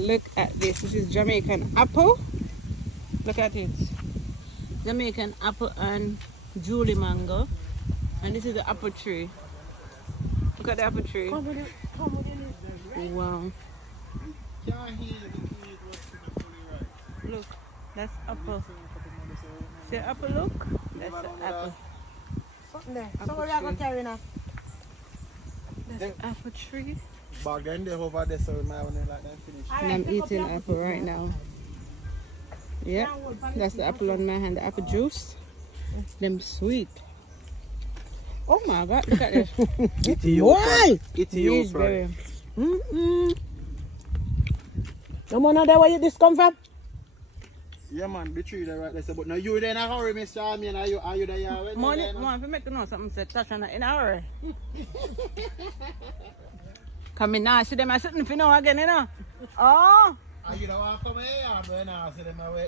Look at this. This is Jamaican apple. Look at it. Jamaican apple and Julie mango. And this is the apple tree. Look at the apple tree. Wow. Look, that's apple. See the apple look? That's the apple. Something there. Somebody have a carry now. That's the apple tree. Back then they over there so we might want to let them finish. And I'm eating apple right now. Yeah, that's the apple on my hand, the apple juice. Them sweet. Oh my God, look at this. Why? Raspberry. Someone know where this come from? Yeah man, the tree there right there. But now you there in a hurry, Mr. I mean, are you there? Yeah, Money, if you make you know something, say touch on it in a hurry. Come in now, see them, I sitting for now again, you know. Oh! You don't want to come here, but now see them away.